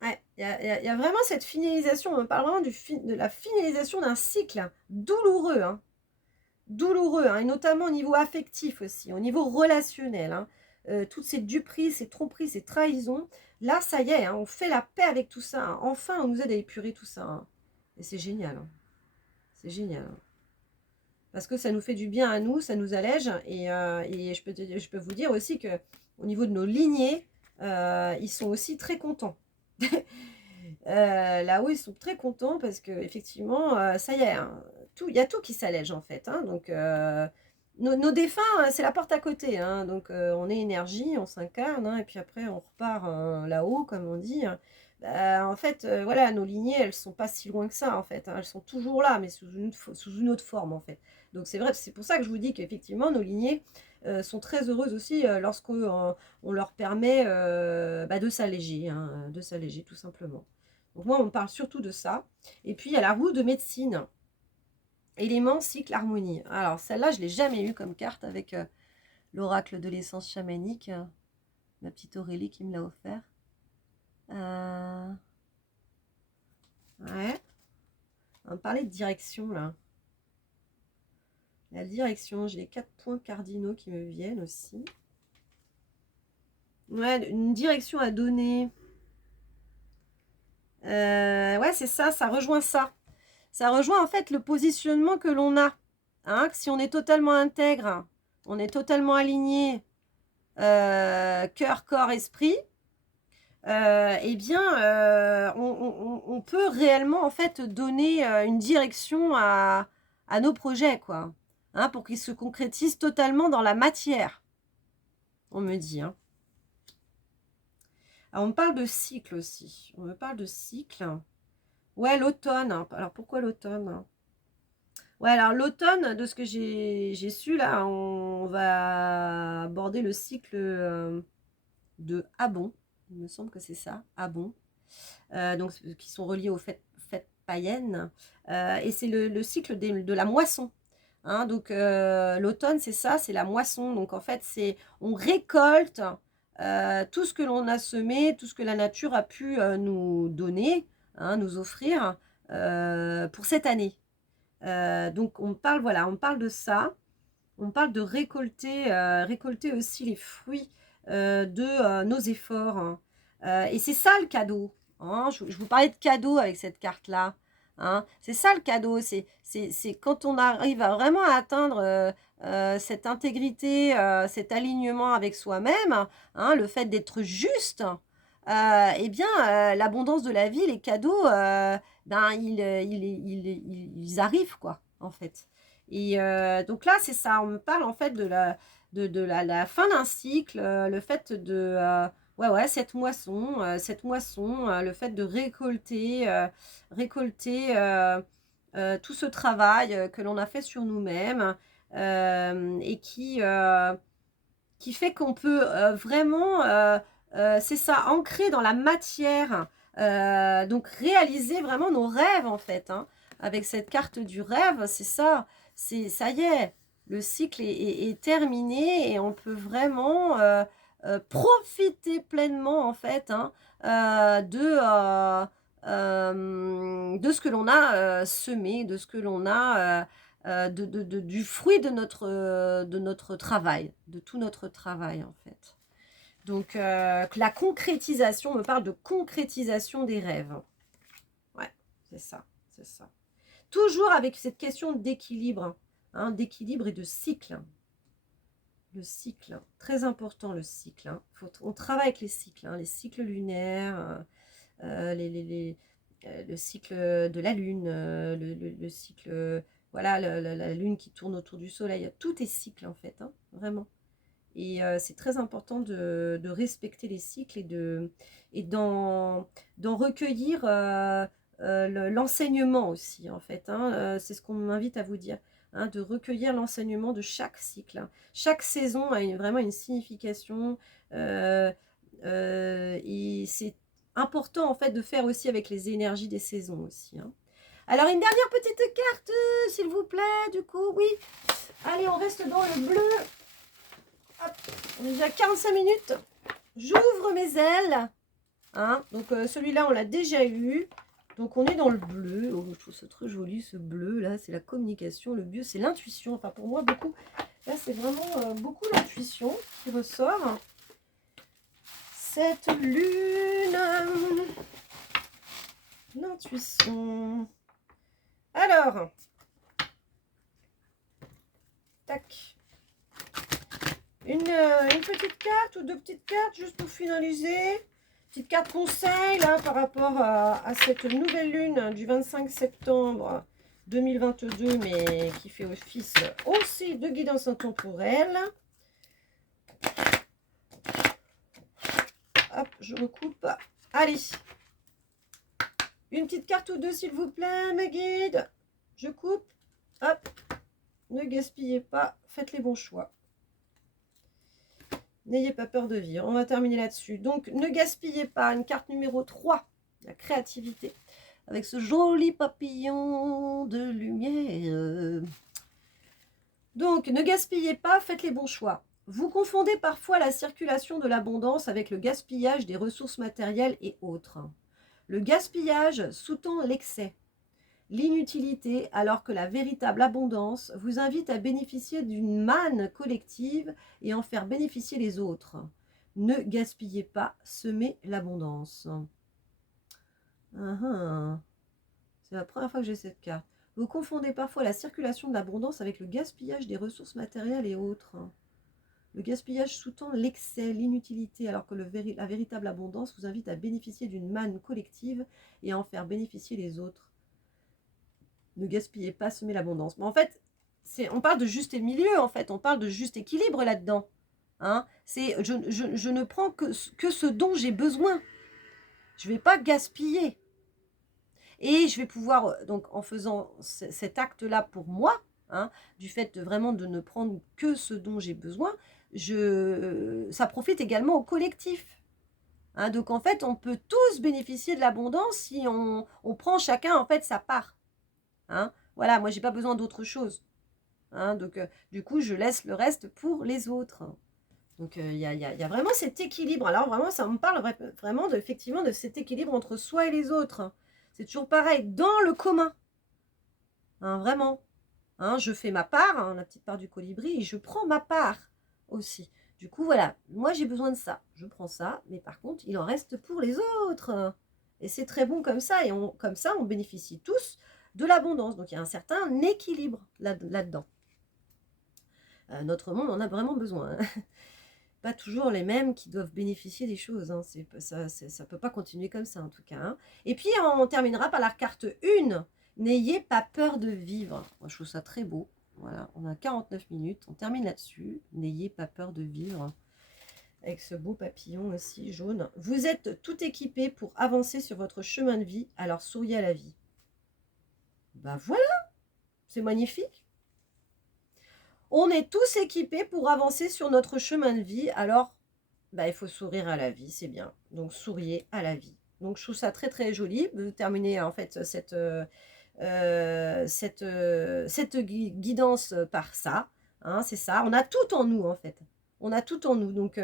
ouais. Il y a vraiment cette finalisation. On me parle vraiment de la finalisation d'un cycle douloureux. Hein. Douloureux, hein, et notamment au niveau affectif aussi, au niveau relationnel. Hein. Toutes ces duperies, ces tromperies, ces trahisons. Là, ça y est, hein, on fait la paix avec tout ça. Hein. Enfin, on nous aide à épurer tout ça. Hein. Et c'est génial. Hein. C'est génial. Hein. Parce que ça nous fait du bien à nous, ça nous allège. Et je peux vous dire aussi que au niveau de nos lignées, ils sont aussi très contents. Là-haut, ils sont très contents parce que effectivement, ça y est, hein, il y a tout qui s'allège en fait. Hein, donc, nos défunts, c'est la porte à côté. Hein, donc, on est énergie, on s'incarne, hein, et puis après, on repart là-haut, comme on dit. Hein. Bah, en fait, voilà, nos lignées, elles sont pas si loin que ça, en fait. Hein, elles sont toujours là, mais sous une autre forme, en fait. Donc, c'est vrai, c'est pour ça que je vous dis qu'effectivement, nos lignées sont très heureuses aussi lorsqu'on on leur permet bah, de s'alléger, hein, tout simplement. Donc moi, on me parle surtout de ça. Et puis, il y a la roue de médecine. Élément, cycle, harmonie. Alors, celle-là, je ne l'ai jamais eue comme carte avec l'oracle de l'essence chamanique. Ma petite Aurélie qui me l'a offert. Ouais. On va me parler de direction, là. La direction, j'ai les 4 points cardinaux qui me viennent aussi. Ouais, une direction à donner. Ouais, c'est ça, ça rejoint ça. Ça rejoint en fait le positionnement que l'on a. Hein, si on est totalement intègre, on est totalement aligné, cœur, corps, esprit, eh bien, on peut réellement en fait donner une direction à nos projets, quoi. Hein, pour qu'ils se concrétisent totalement dans la matière, on me dit. Hein. Alors, on me parle de cycle aussi. On me parle de cycle. Ouais, l'automne. Alors, pourquoi l'automne? Ouais, alors l'automne, de ce que j'ai su, là, on va aborder le cycle de Abon. Il me semble que c'est ça, Abon. Donc, qui sont reliés aux fêtes païennes. Et c'est le cycle de la moisson. Hein, donc, l'automne, c'est ça, c'est la moisson. Donc, en fait, on récolte tout ce que l'on a semé, tout ce que la nature a pu nous donner, hein, nous offrir pour cette année. Donc on parle, voilà, on parle de ça. On parle de récolter, récolter aussi les fruits de nos efforts. Hein. Et c'est ça le cadeau. Hein. Je vous parlais de cadeau avec cette carte-là. Hein. C'est ça le cadeau. C'est quand on arrive à vraiment atteindre cette intégrité, cet alignement avec soi-même, hein, le fait d'être juste. Eh bien, l'abondance de la vie, les cadeaux, ben, ils arrivent, quoi, en fait. Et donc là, c'est ça, on me parle en fait de la fin d'un cycle, le fait de... ouais, cette moisson, le fait de récolter tout ce travail que l'on a fait sur nous-mêmes et qui fait qu'on peut vraiment, c'est ça, ancrer dans la matière, donc réaliser vraiment nos rêves en fait, hein. Avec cette carte du rêve, c'est ça, ça y est, le cycle est terminé et on peut vraiment profiter pleinement en fait, hein, de ce que l'on a semé, de ce que l'on a du fruit de notre travail, de tout notre travail en fait. Donc la concrétisation, on me parle de concrétisation des rêves. Ouais, c'est ça, c'est ça. Toujours avec cette question d'équilibre, hein, d'équilibre et de cycle. Le cycle, très important le cycle. Hein. On travaille avec les cycles lunaires, le cycle de la lune, le cycle, voilà, la lune qui tourne autour du soleil. Tout est cycle en fait, hein, vraiment. Et c'est très important de respecter les cycles et d'en recueillir l'enseignement aussi en fait, hein. C'est ce qu'on m'invite à vous dire, hein, de recueillir l'enseignement de chaque cycle, hein. Chaque saison a vraiment une signification et c'est important en fait de faire aussi avec les énergies des saisons aussi, hein. Alors une dernière petite carte s'il vous plaît, du coup, oui. Allez, on reste dans le bleu. Hop, on est déjà à 45 minutes. J'ouvre mes ailes. Hein, donc celui-là, on l'a déjà eu. Donc on est dans le bleu. Oh, je trouve ça très joli, ce bleu. Là, c'est la communication. Le bleu, c'est l'intuition. Enfin, pour moi, beaucoup. Là, c'est vraiment beaucoup l'intuition qui ressort. Cette lune. L'intuition. Alors. Tac. Une petite carte ou deux petites cartes juste pour finaliser. Petite carte conseil là, par rapport à cette nouvelle lune du 25 septembre 2022, mais qui fait office aussi de guidance intemporelle. Hop, je recoupe. Allez. Une petite carte ou deux, s'il vous plaît, mes guides. Je coupe. Hop. Ne gaspillez pas. Faites les bons choix. N'ayez pas peur de vivre. On va terminer là-dessus. Donc, ne gaspillez pas. Une carte numéro 3, la créativité. Avec ce joli papillon de lumière. Donc, ne gaspillez pas, faites les bons choix. Vous confondez parfois la circulation de l'abondance avec le gaspillage des ressources matérielles et autres. Le gaspillage sous-tend l'excès, l'inutilité, alors que la véritable abondance vous invite à bénéficier d'une manne collective et en faire bénéficier les autres. Ne gaspillez pas, semez l'abondance. C'est la première fois que j'ai cette carte. Vous confondez parfois la circulation de l'abondance avec le gaspillage des ressources matérielles et autres. Le gaspillage sous-tend l'excès, l'inutilité, alors que la véritable abondance vous invite à bénéficier d'une manne collective et à en faire bénéficier les autres. Ne gaspillez pas, semez l'abondance. Mais en fait, on parle de juste milieu, en fait. On parle de juste équilibre là-dedans. Hein, je ne prends que ce dont j'ai besoin. Je ne vais pas gaspiller. Et je vais pouvoir, donc en faisant cet acte-là pour moi, hein, du fait vraiment de ne prendre que ce dont j'ai besoin, ça profite également au collectif. Hein, donc en fait, on peut tous bénéficier de l'abondance si on prend chacun en fait sa part. Hein, voilà, moi j'ai pas besoin d'autre chose. Hein, donc du coup, je laisse le reste pour les autres. Donc il y a vraiment cet équilibre. Alors vraiment, ça me parle vraiment effectivement de cet équilibre entre soi et les autres. C'est toujours pareil, dans le commun. Hein, vraiment. Hein, je fais ma part, hein, la petite part du colibri, et je prends ma part aussi. Du coup, voilà, moi j'ai besoin de ça. Je prends ça, mais par contre, il en reste pour les autres. Et c'est très bon comme ça. Et comme ça, on bénéficie tous de l'abondance. Donc il y a un certain équilibre là-dedans. Notre monde en a vraiment besoin. Hein. Pas toujours les mêmes qui doivent bénéficier des choses. Hein. Ça ne peut pas continuer comme ça en tout cas. Hein. Et puis on terminera par la carte 1. N'ayez pas peur de vivre. Moi, je trouve ça très beau. Voilà, on a 49 minutes. On termine là-dessus. N'ayez pas peur de vivre. Avec ce beau papillon aussi jaune. Vous êtes tout équipé pour avancer sur votre chemin de vie. Alors souriez à la vie. Ben voilà, c'est magnifique. On est tous équipés pour avancer sur notre chemin de vie. Alors, il faut sourire à la vie, c'est bien. Donc, souriez à la vie. Donc, je trouve ça très, très joli de terminer, en fait, cette guidance par ça. Hein, c'est ça. On a tout en nous, en fait. On a tout en nous. Donc,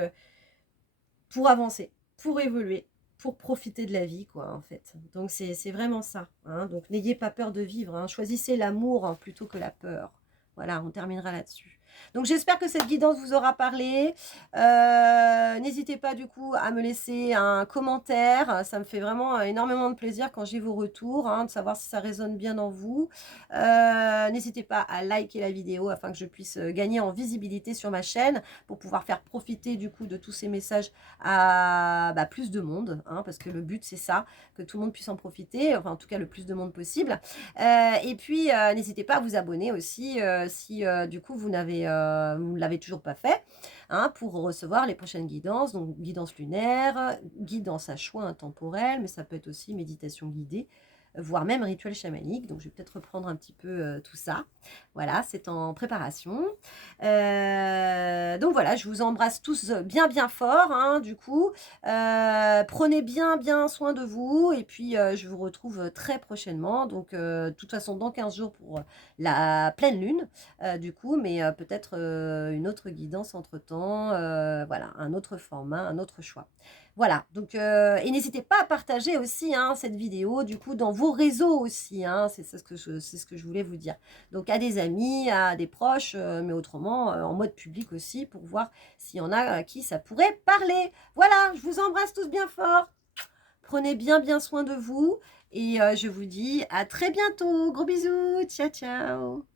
pour avancer, pour évoluer, pour profiter de la vie, quoi, en fait. Donc, c'est vraiment ça. Hein. Donc, n'ayez pas peur de vivre. Hein. Choisissez l'amour hein, plutôt que la peur. Voilà, on terminera là-dessus. Donc, j'espère que cette guidance vous aura parlé. N'hésitez pas, du coup, à me laisser un commentaire. Ça me fait vraiment énormément de plaisir quand j'ai vos retours, hein, de savoir si ça résonne bien en vous. N'hésitez pas à liker la vidéo afin que je puisse gagner en visibilité sur ma chaîne pour pouvoir faire profiter, du coup, de tous ces messages à plus de monde, hein, parce que le but, c'est ça, que tout le monde puisse en profiter, enfin, en tout cas, le plus de monde possible. Et puis, n'hésitez pas à vous abonner aussi si, du coup, vous ne l'avez toujours pas fait, hein, pour recevoir les prochaines guidances. Donc, guidance lunaire, guidance à choix intemporel, mais ça peut être aussi méditation guidée, voire même rituel chamanique. Donc, je vais peut-être reprendre un petit peu tout ça. Voilà, c'est en préparation. Donc, voilà, je vous embrasse tous bien, bien fort, hein, du coup. Prenez bien, bien soin de vous. Et puis, je vous retrouve très prochainement. Donc, de toute façon, dans 15 jours pour la pleine lune, du coup. Mais peut-être une autre guidance entre-temps. Voilà, un autre format, un autre choix. Voilà, donc, et n'hésitez pas à partager aussi hein, cette vidéo, du coup, dans vos réseaux aussi, hein, c'est ce que je voulais vous dire. Donc, à des amis, à des proches, mais autrement, en mode public aussi, pour voir s'il y en a à qui ça pourrait parler. Voilà, je vous embrasse tous bien fort. Prenez bien, bien soin de vous, et je vous dis à très bientôt. Gros bisous, ciao, ciao.